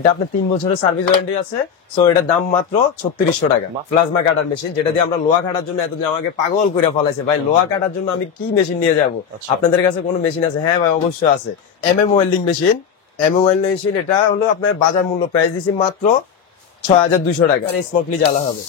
এটা আপনার 3 বছরের সার্ভিস ওয়ারেন্টি আছে। সো এটার দাম মাত্র 3600 টাকা। প্লাজমা কাটার মেশিন, যেটা দিয়ে আমরা লোহা কাটার জন্য এতদিন আমাকে পাগল করে ফেলাইছে ভাই, লোহা কাটার জন্য আমি কি মেশিন নিয়ে যাব? আপনাদের কাছে কোনো মেশিন আছে? হ্যাঁ ভাই অবশ্যই আছে, MM welding machine. MM welding machine এটা হলো আপনার বাজার মূল্য প্রাইস দিছি মাত্র 6200 টাকা। আর স্মোকলি জ্বালা হবে।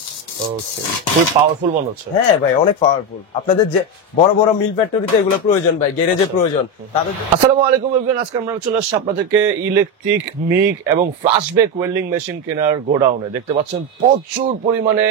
ওকে, খুব পাওয়ারফুল মনে হচ্ছে। হ্যাঁ ভাই অনেক পাওয়ারফুল। আপনাদের যে বড় বড় মিল ফ্যাক্টরিতে এগুলো প্রয়োজন ভাই, গ্যারেজে প্রয়োজন তাদের। আসসালামু আলাইকুম এভরিওয়ান, আজকে আমরা চলে আসছি আপনাদেরকে ইলেকট্রিক মিগ এবং ফ্ল্যাশব্যাক ওয়েল্ডিং মেশিন কেনার গোডাউনে। দেখতে পাচ্ছেন প্রচুর পরিমাণে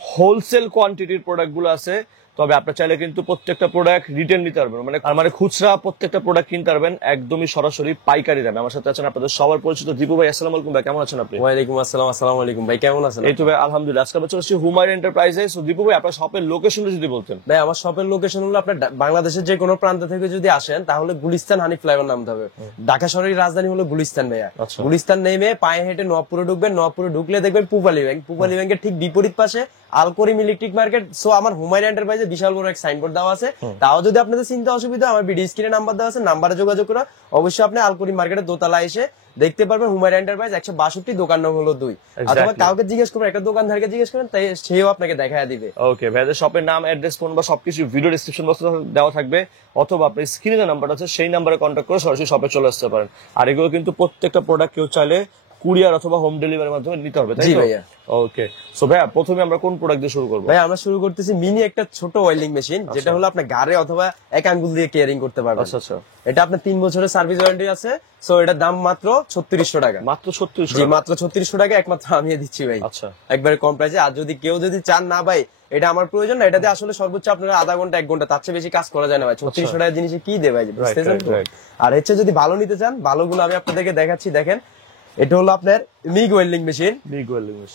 হোলসেল কোয়ান্টিটির প্রোডাক্টগুলো আছে। তবে আপনার চাইলে কিন্তু প্রত্যেকটা প্রোডাক্ট রিটেল নিতে পারবেন, মানে খুচরা প্রত্যেকটা প্রোডাক্ট কিনতে পারবেন একদমই সরাসরি পাইকারি দামে। আমার সাথে আছেন আপনাদের সবার পরিচিত দীপু ভাই। আসসালামু আলাইকুম ভাই, কেমন আছেন আপনি? ওয়ালাইকুম আসসালাম। আসসালামু আলাইকুম ভাই, কেমন আছেন? এই তো ভাই আলহামদুলিল্লাহ। আজকে আমরা চলে আসছি হুমায়ুন এন্টারপ্রাইজে। সো দীপু ভাই, আপনার শপের লোকেশনটা যদি বলতেন। ভাই আমার শপের লোকেশন হলো আপনার বাংলাদেশের যে কোনো প্রান্ত থেকে যদি আসেন তাহলে গুলিস্তান হানি ফ্লাইওভার নামতে হবে। ঢাকা শহরের রাজধানী হলো গুলিস্তান ভাইয়া। গুলিস্তান নেমে পায়ে হেঁটে নবপুরে ঢুকবেন, নবপুরে ঢুকলে দেখবেন পূবালী ব্যাংক। পূবালী ব্যাংকের ঠিক বিপরীত পাশে আলকরিম ইলেকট্রিক মার্কেট। সো আমার হুমায়ুন এন্টারপ্রাইজে বিশাল বড় এক সাইনবোর্ড দেওয়া আছে। তাও যদি আপনাদের চিন্তা অসুবিধা, আমার ভিডিও স্ক্রিনে নাম্বার দেওয়া আছে, নাম্বারে যোগাযোগ করে অবশ্যই আপনি আলকরিম মার্কেটের দোতলা এসে দেখতে পারবেন হুমায়ুন এন্টারপ্রাইজ 162, দোকান নম্বর হলো 2। অথবা কাউকে জিজ্ঞেস করবেন, একটা দোকানদারকে জিজ্ঞেস করেন, তাই সেও আপনাকে দেখায় দিবে। ওকে, ভাইদের শপের নাম, অ্যাড্রেস, ফোন বা সবকিছু ভিডিও ডেসক্রিপশন বক্সে দেওয়া থাকবে, অথবা আপনি স্ক্রিনে যে নাম্বার আছে সেই নাম্বারে কন্ট্যাক্ট করে সরাসরি শপে চলে আসতে পারেন। আর এগুলো কিন্তু প্রত্যেকটা প্রোডাক্ট কেউ চাইলে কুরিয়ার অথবা হোম ডেলিভারির মাধ্যমে নিতে হবে, তাই তো? ভাইয়া। ওকে, সো ভাইয়া প্রথমে আমরা কোন প্রোডাক্ট দিয়ে শুরু করব? ভাই আমরা শুরু করতেছি মিনি একটা ছোট ওয়েল্ডিং মেশিন, যেটা হলো আপনার গাড়ে অথবা এক আঙ্গুল দিয়ে কেয়ারিং করতে পারবেন। আচ্ছা আচ্ছা। এটা আপনার 3 বছরের সার্ভিস ওয়ারেন্টি আছে। সো এটার দাম মাত্র 3600 টাকা। মাত্র 3600? জি মাত্র 3600 টাকা, একমাত্র আমি দিচ্ছি ভাই। আচ্ছা, একবারে কম প্রাইসে। আর যদি কেউ চান না ভাই এটা আমার প্রয়োজন না, এটাতে আসলে সর্বোচ্চ আপনারা আধা ঘন্টা 1 ঘন্টা, তার চেয়ে বেশি কাজ করা যায় না ভাই। 3600 টাকা জিনিসে কি দেবে ভাই, বুঝতেছেন তো? আর হচ্ছে যদি ভালো নিতে চান, ভালোগুলো আমি আপনাদেরকে দেখাচ্ছি। দেখেন এটা হলো আপনার মিগ ওয়েল্ডিং মেশিন।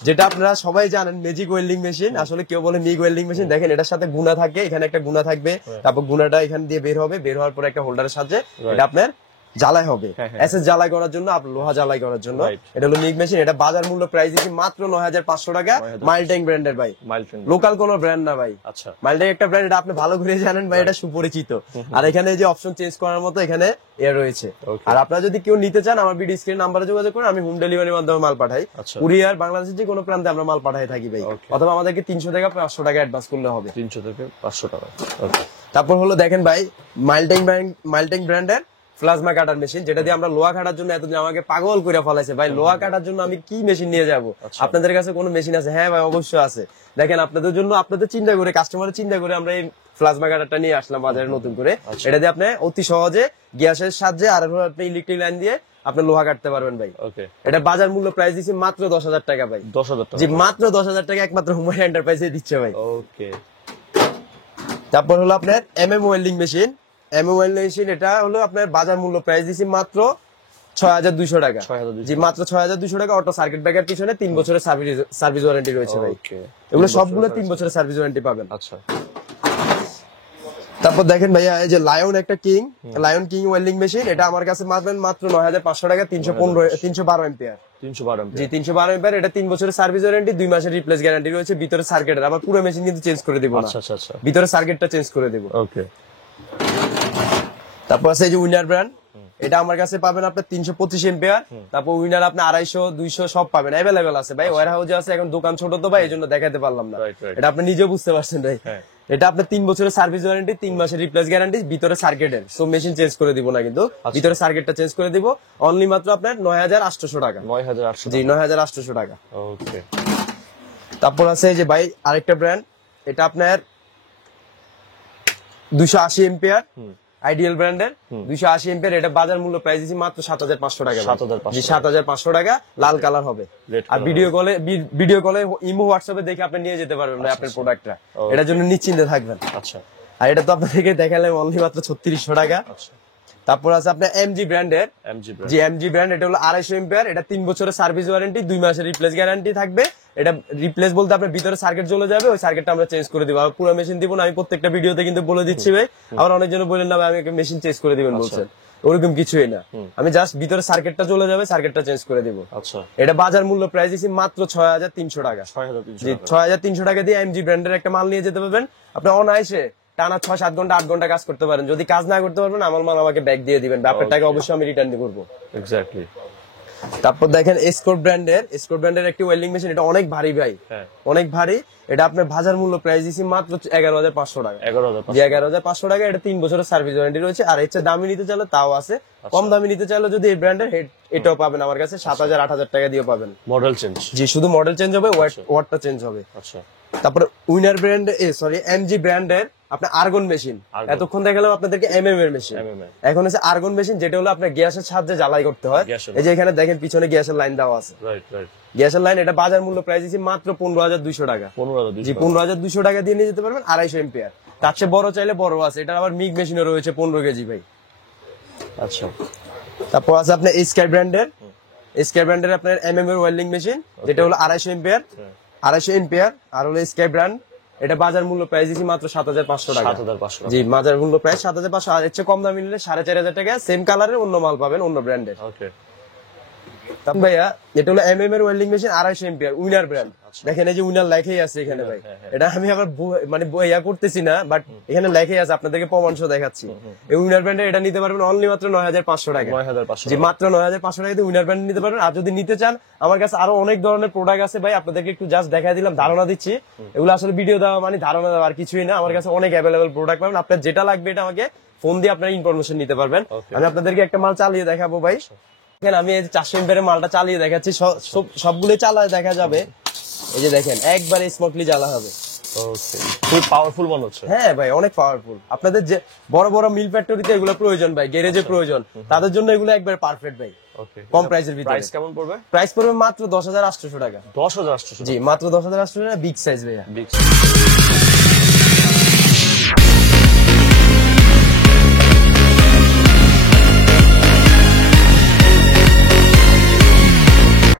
যেটা আপনারা সবাই জানেন ম্যাজিক ওয়েল্ডিং মেশিন, আসলে কেউ বলে মিগ ওয়েল্ডিং মেশিন। দেখেন এটার সাথে গুণা থাকে, এখানে একটা গুণা থাকবে, তারপর গুণাটা এখান দিয়ে বের হবে, বের হওয়ার পর একটা হোল্ডারের সাথে এটা আপনার জ্বালাই হবে, এসএস জ্বালাই করার জন্য, আপনার লোহা জ্বালাই করার জন্য। এটা হলো মিগ মেশিন। এটা বাজার মূল্য প্রাইস দিচ্ছি মাত্র 9500 টাকা। মাইলট্যাং ব্র্যান্ডের ভাই, লোকাল কোনো ব্র্যান্ড না ভাই। আচ্ছা, মাইলট্যাং একটা ব্র্যান্ড, এটা আপনি ভালো করে জানেন ভাই, এটা সুপরিচিত। আর এখানে যে অপশন চেঞ্জ করার মতো এখানে এর রয়েছে। আর আপনারা যদি কেউ নিতে চান, আমার ভিডিও স্ক্রিন নাম্বারে যোগাযোগ করে আমি হোম ডেলিভারির মাধ্যমে মাল পাঠাই। কুরিয়ার বাংলাদেশের যে কোনো প্রান্তে আমরা মাল পাঠাই থাকি ভাই। অথবা আমাদেরকে 300 থেকে 500 টাকা অ্যাডভান্স করলে হবে। 300 থেকে 500 টাকা। তারপর হলো দেখেন ভাই মাইলট্যাং ব্র্যান্ডের প্লাজমা কাটার মেশিন, যেটা দিয়ে আমরা লোহা কাটার জন্য এতদিন আমাকে পাগল করে ফেলাইছে ভাই, লোহা কাটার জন্য আমি কি মেশিন নিয়ে যাব? আপনাদের কাছে কোনো মেশিন আছে? হ্যাঁ ভাই অবশ্যই আছে। দেখেন আপনাদের জন্য, আপনাদের চিন্তা করে, কাস্টমারের চিন্তা করে আমরা এই প্লাজমা কাটারটা নিয়ে আসলাম বাজারে নতুন করে। এটা দিয়ে আপনি অতি সহজে গ্যাসের সাহায্যে আর আপনি ইলেকট্রিক লাইন দিয়ে আপনি লোহা কাটতে পারবেন ভাই। ওকে, এটা বাজার মূল্য প্রাইস দিচ্ছি মাত্র 10,000 টাকা ভাই। 10,000 টাকা? জি মাত্র 10,000 টাকা, একমাত্র হুমায়ুন এন্টারপ্রাইজে দিচ্ছে ভাই। ওকে, তারপর হলো আপনার MM welding machine. MM welding machine এটা হলো আপনার বাজার মূল্য প্রাইস দিচ্ছি মাত্র 6200 টাকা। জি মাত্র 6200 টাকা। অটো সার্কিট ব্রেকার পিছনে 3 বছরের সার্ভিস ওয়ারেন্টি রয়েছে ভাই। এগুলো সবগুলো 3 বছরের সার্ভিস ওয়ারেন্টি পাবেন। আচ্ছা, তারপর দেখেন ভাইয়া এই যে লায়ন কিং ওয়েল্ডিং মেশিন, এটা আমার কাছে পাবেন মাত্র 9500 টাকা। 312 এম্পিয়ার। 312? জি 312 এম্পিয়ার। এটা 3 বছরের সার্ভিস ওয়ারেন্টি, 2 মাসের রিপ্লেস গ্যারান্টি রয়েছে। ভিতরে সার্কিটের আবার পুরো মেশিন কিন্তু চেঞ্জ করে দিব না। আচ্ছা আচ্ছা আচ্ছা, ভিতরে সার্কিটটা চেঞ্জ করে দিব। ওকে। তারপর আছে এই যে উইনার ব্র্যান্ড, এটা আমার কাছে পাবেন আপনার 325 এম্পিয়ার। তারপর উইনার আপনি 250, 200 সব পাবেন, অ্যাভেলেবেল আছে ভাই। ওয়্যার হাউসে আছে, এখন দোকান ছোট তো ভাই, এই জন্য দেখাতে পারলাম না। এটা আপনি নিজেও বুঝতে পারছেন ভাই। এটা আপনার 3 বছরের সার্ভিস ওয়ারেন্টি, 3 মাসের রিপ্লেস গ্যারান্টি, ভিতরে সার্কিটের। সো মেশিন চেঞ্জ করে দিব না কিন্তু, ভিতরে সার্কিটটা চেঞ্জ করে দিব। অনলি মাত্র আপনার 9800 টাকা। 9800? জি 9800 টাকা। ওকে। তারপর আছে এই যে ভাই আরেকটা ব্র্যান্ড, এটা আপনার 280 এম্পিয়ার, আইডিয়াল ব্র্যান্ডের 280 এম্পিয়ার। এটা বাজার মূল্য প্রাইস দিচ্ছি মাত্র 7500 টাকা। 7500 টাকা, লাল কালার হবে। আর ভিডিও কলে ইমো হোয়াটসঅ্যাপে দেখে আপনি নিয়ে যেতে পারবেন আপনার প্রোডাক্টটা। এটার জন্য নিশ্চিন্তে থাকবেন। আচ্ছা, আর এটা তো আপনাদেরকে দেখালাম অনলি মাত্র 3600 টাকা। তারপর আছে আপনার এমজি ব্র্যান্ডের। জি এমজি ব্র্যান্ড, এটা হলো 250 এম্পিয়ার। এটা 3 বছরের সার্ভিস ওয়ারেন্টি, 2 মাসের রিপ্লেস গ্যারান্টি থাকবে। এটা রিপ্লেস বলতে আপনার ভিতরে সার্কিট চলে যাবে, ওই সার্কিটটা আমরা চেঞ্জ করে দিব। আর পুরো মেশিন দিব না, আমি প্রত্যেকটা ভিডিওতে কিন্তু বলে দিচ্ছি ভাই। আবার অনেকজন বলেন না ভাই আমি মেশিন চেঞ্জ করে দিবেন বলছেন, ওরকম কিছুই না। আমি জাস্ট ভিতরে সার্কিটটা চলে যাবে, সার্কিটটা চেঞ্জ করে দিব। আচ্ছা, এটা বাজার মূল্য প্রাইস দিচ্ছি মাত্র 6300 টাকা। 6300 টাকা দিয়ে এমজি ব্র্যান্ডের একটা মাল নিয়ে যেতে পারবেন। আপনি অনায়াসে টানা 6-7 ঘন্টা 8 ঘন্টা কাজ করতে পারেন। যদি কাজ না করতে পারবেন আমার মাল আমাকে ব্যাক দিয়ে দিবেন, আপনার টাকা অবশ্যই আমি রিটার্ন করবো। এক্স্যাক্টলি। তারপর দেখেন স্কোর ব্র্যান্ডের একটি ওয়েল্ডিং মেশিন, এটা অনেক ভারী ভাই, হ্যাঁ অনেক ভারী। এটা আপনার বাজার মূল্য প্রাইস দিচ্ছি মাত্র 11,500 টাকা। 11,000 জি 11,500 টাকা। এটা 3 বছরের সার্ভিস ওয়ারেন্টি রয়েছে। আর হচ্ছে দামি নিতে চাইলে তাও আছে, কম দামি নিতে চাইলে যদি এই ব্র্যান্ডের এটাও পাবেন আমার কাছে 7,000 8,000 টাকা দিয়ে পাবেন। Model change. জি শুধু মডেল চেঞ্জ হবে, ওয়াটটা চেঞ্জ হবে। আচ্ছা তারপরে উইনার ব্র্যান্ড এমজি ব্র্যান্ডের আপনার আর্গন মেশিন, এতক্ষণ দেখালাম আপনাদেরকে এমএম এর মেশিন, এখন হচ্ছে আর্গন মেশিন, যেটা হলো আপনার গ্যাসের সাহায্যে জ্বালাই করতে হয়। এই যে এখানে দেখেন পিছনে গ্যাসের লাইন দেওয়া আছে, রাইট রাইট। গ্যাসের লাইন। এটা বাজার মূল্য প্রাইস দিচ্ছি মাত্র 15,200 টাকা। 15,200 জি 15,200 টাকা দিয়ে নিয়ে যেতে পারবেন 250 এম্পিয়ার। তার চেয়ে বড় চাইলে বড় আছে, এটা আবার মিগ মেশিনও রয়েছে 15 কেজি ভাই। আচ্ছা তারপর আছে আপনার স্কাই ব্র্যান্ডের আপনার এমএম এর ওয়েল্ডিং মেশিন, যেটা হলো 250 এম্পিয়ার। আর হলো স্কাই ব্র্যান্ড, এটা বাজার মূল্য প্রাইস দিচ্ছি মাত্র 7,500 টাকা। 7,500। জি বাজার মূল্য প্রাইস 7,500। আর হচ্ছে কম দামি নিলে 4,500 টাকা। সেম কালারের অন্য মাল পাবেন অন্য ব্র্যান্ডের। ওকে ভাইয়া এটা হলো এমএম এর welding machine 250 ampere, winner brand. দেখেন এই যে উইনার লেখাই আছে এখানে ভাই, এটা আমি আবার মানে ইয়া করতেছি না, বাট এখানে লেখাই আছে, আপনাদেরকে প্রমাণ সহ দেখাচ্ছি। এই উইনার ব্র্যান্ডের এটা নিতে পারবেন অনলি মাত্র 9,500 টাকা। 9,500। জি মাত্র 9,500 টাকা দিয়ে উইনার ব্র্যান্ড নিতে পারবেন। আর যদি নিতে চান আমার কাছে আরো অনেক ধরনের প্রোডাক্ট আছে ভাই, আপনাদেরকে একটু জাস্ট দেখাই দিলাম, ধারণা দিচ্ছি। এগুলো আসলে ভিডিও দেওয়া মানে ধারণা দেওয়া আর কিছুই না। আমার কাছে অনেক অ্যাভেলেবল প্রোডাক্ট পাবেন, আপনার যেটা লাগবে এটা আমাকে ফোন দিয়ে আপনার ইনফরমেশন নিতে পারবেন। আমি আপনাদেরকে একটা মাল চালিয়ে দেখাবো ভাই। আমি এই 400 এম্পিয়ারের মালটা চালিয়ে দেখাচ্ছি, সবগুলো চালায় দেখা যাবে। এই যে দেখেন একবারে স্মুথলি জ্বালা হবে। ওকে খুব পাওয়ারফুল মনে হচ্ছে। হ্যাঁ ভাই অনেক পাওয়ারফুল। আপনাদের যে বড় বড় মিল ফ্যাক্টরিতে এগুলো প্রয়োজন ভাই, গ্যারেজে প্রয়োজন, তাদের জন্য এগুলো একবার পারফেক্ট ভাই। ওকে কম প্রাইসের ভিতরে। প্রাইস কেমন পড়বে? প্রাইস পড়বে মাত্র 10,800 টাকা। 10,800। জি মাত্র 10,800 টাকা, বিগ সাইজ ভাইয়া। বিগ